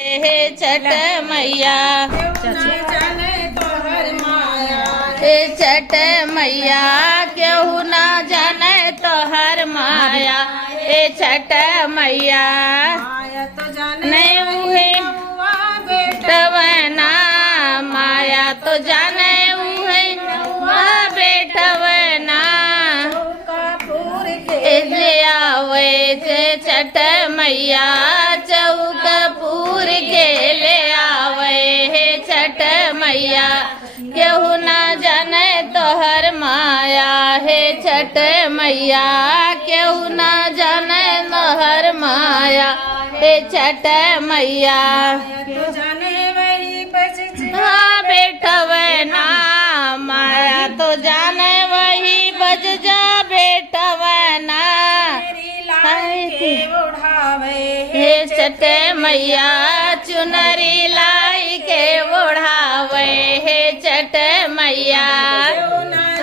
हे छठ मैया हे छठ मैया केहू ना जाने तो हर माया हे छठ मैया नहीं उहे बेटवना माया तो जाने उहे बेटवना ले आवे जे छठ मैया चौकपुर के ले आवे हे छठ मैया केहू ना जाने तोहर माया हे छठ मैया केहू ना जाने तोहर माया हे छठ मैया हाँ बेटवे ना माया तो जाने वही बज जा बेटवे ना हे छठ मैया चुनरी लाई के ओढ़ावे हे छठ मैया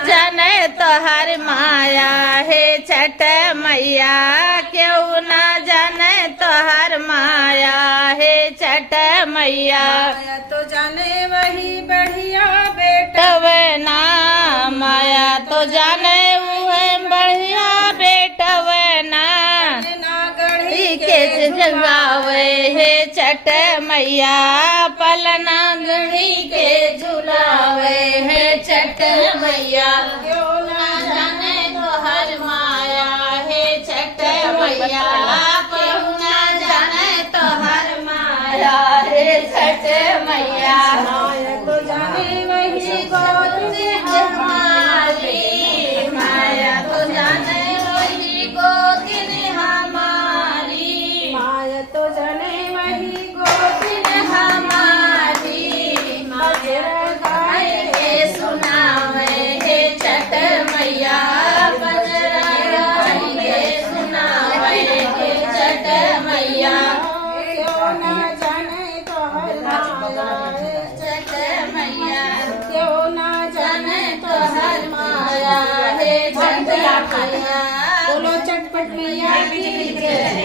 जाने तोहर माया हे छठ मैया क्यों ना जाने तोहर माया हे छठ मैया तो जाने वही बढ़िया बेटा बेटवे ना माया तो जाने वह बढ़िया बेटवे ना के जगावे हे छठ मैया पलना गढ़ी के झुलावे हे छठ मैया क्यों ना जाने तोहर माया हे छठ मैया क्यों ना जाने तोहर माया हे छठ मैया तो जाने वही गोदी हमारी माया तो जाने वही गोदी हमारी माया तो जाने वही गोदी हमारी मधुर गाय के सुनावे हे छठ मैया बजरा गाय के सुनावे हे छठ मैया क्यों ना जाने तोहर माया छठ मैया क्यों ना जाने तोहर माया हे छठ मैया बोलो चटपट मैया की जय।